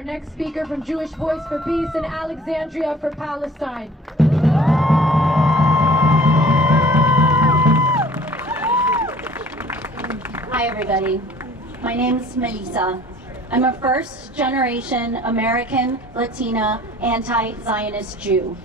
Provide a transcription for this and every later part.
Our next speaker from Jewish Voice for Peace in Alexandria for Palestine. Hi everybody, my name is Melissa. I'm a first-generation American, Latina, anti-Zionist Jew.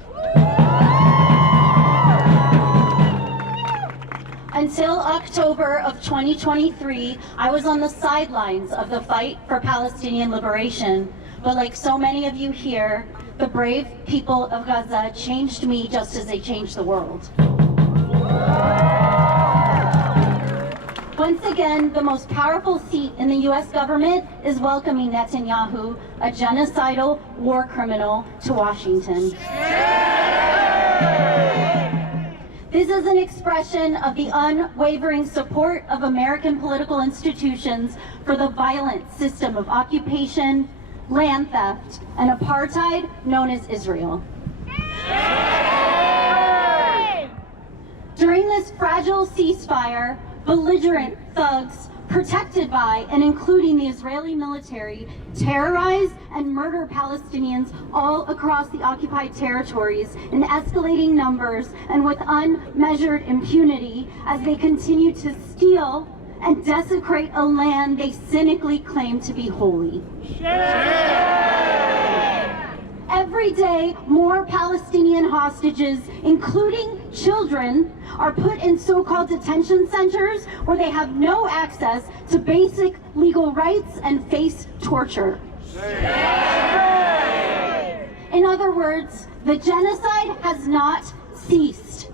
Until October of 2023, I was on the sidelines of the fight for Palestinian liberation. But like so many of you here, the brave people of Gaza changed me just as they changed the world. Once again, the most powerful seat in the US government is welcoming Netanyahu, a genocidal war criminal, to Washington. This is an expression of the unwavering support of American political institutions for the violent system of occupation, land theft, and apartheid known as Israel. During this fragile ceasefire, belligerent thugs, protected by and including the Israeli military, terrorize and murder Palestinians all across the occupied territories in escalating numbers and with unmeasured impunity as they continue to steal and desecrate a land they cynically claim to be holy. Every day, more Palestinian hostages, including children, are put in so-called detention centers where they have no access to basic legal rights and face torture. In other words, the genocide has not ceased.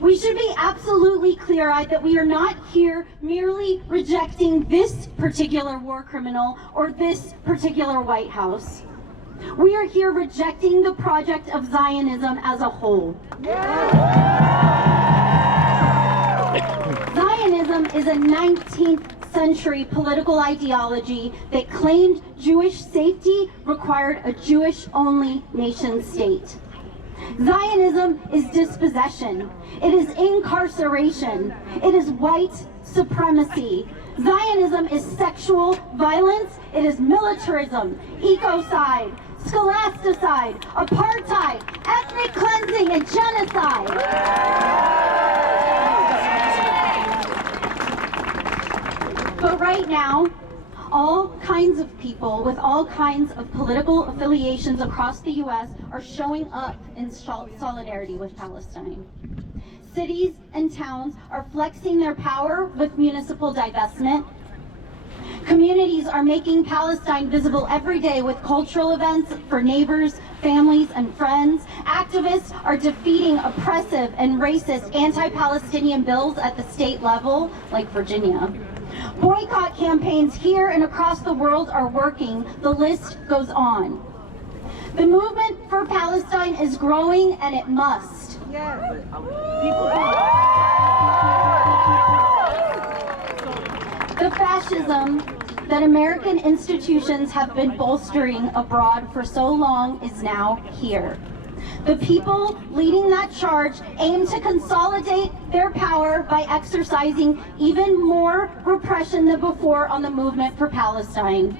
We should be absolutely clear-eyed that we are not here merely rejecting this particular war criminal or this particular White House. We are here rejecting the project of Zionism as a whole. Zionism is a 19th century political ideology that claimed Jewish safety required a Jewish-only nation-state. Zionism is dispossession. It is incarceration. It is white supremacy. Zionism is sexual violence. It is militarism, ecocide, scholasticide, apartheid, ethnic cleansing, and genocide. But right now, all kinds of people with all kinds of political affiliations across the US are showing up in solidarity with Palestine. Cities and towns are flexing their power with municipal divestment. Communities are making Palestine visible every day with cultural events for neighbors, families, and friends. Activists are defeating oppressive and racist anti-Palestinian bills at the state level, like Virginia. Boycott campaigns here and across the world are working. The list goes on. The movement for Palestine is growing, and it must. The fascism that American institutions have been bolstering abroad for so long is now here. The people leading that charge aim to consolidate their power by exercising even more repression than before on the movement for Palestine.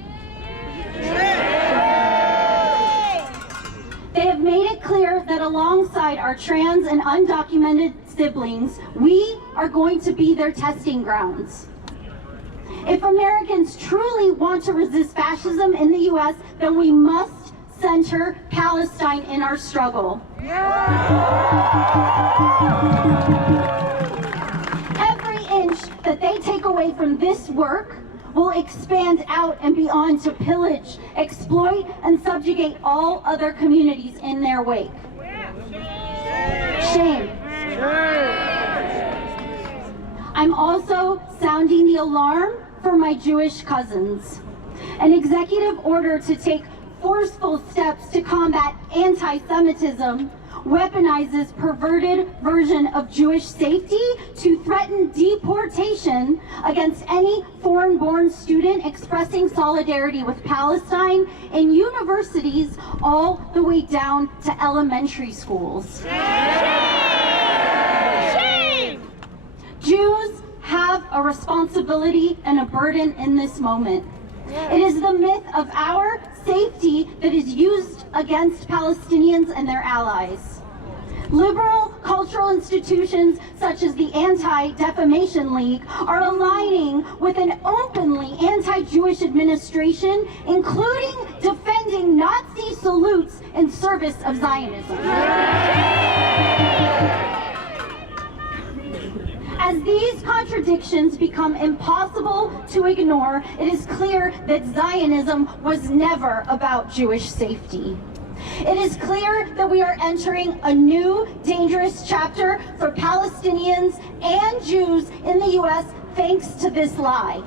They have made it clear that alongside our trans and undocumented siblings, we are going to be their testing grounds. If Americans truly want to resist fascism in the US, then we must center Palestine in our struggle. Every inch that they take away from this work will expand out and beyond to pillage, exploit, and subjugate all other communities in their wake. Shame. I'm also sounding the alarm for my Jewish cousins. An executive order to take forceful steps to combat anti-Semitism weaponizes perverted version of Jewish safety to threaten deportation against any foreign-born student expressing solidarity with Palestine in universities all the way down to elementary schools. Shame! Jews have a responsibility and a burden in this moment. It is the myth of our safety that is used against Palestinians and their allies. Liberal cultural institutions such as the Anti-Defamation League are aligning with an openly anti-Jewish administration, including defending Nazi salutes in service of Zionism. As these contradictions become impossible to ignore, it is clear that Zionism was never about Jewish safety. It is clear that we are entering a new, dangerous chapter for Palestinians and Jews in the U.S. thanks to this lie.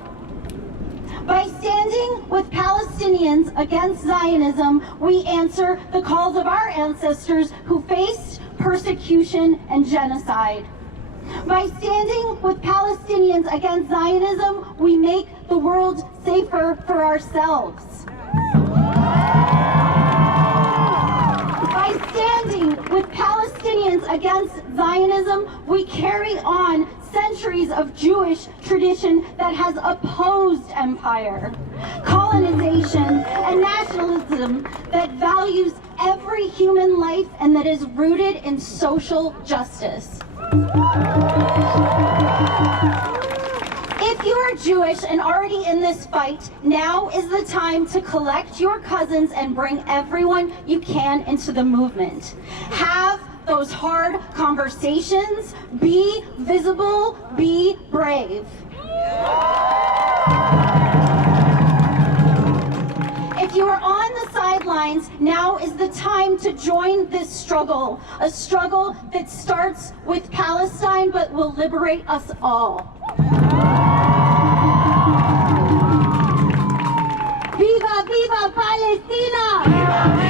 By standing with Palestinians against Zionism, we answer the calls of our ancestors who faced persecution and genocide. By standing with Palestinians against Zionism, we make the world safer for ourselves. By standing with Palestinians against Zionism, we carry on centuries of Jewish tradition that has opposed empire, colonization, and nationalism that values every human life and that is rooted in social justice. If you are Jewish and already in this fight, now is the time to collect your cousins and bring everyone you can into the movement. Have those hard conversations, be visible, be brave. If you are on the sidelines, now is the time to join this struggle, a struggle that starts with Palestine but will liberate us all. Viva, viva Palestina! Viva, viva!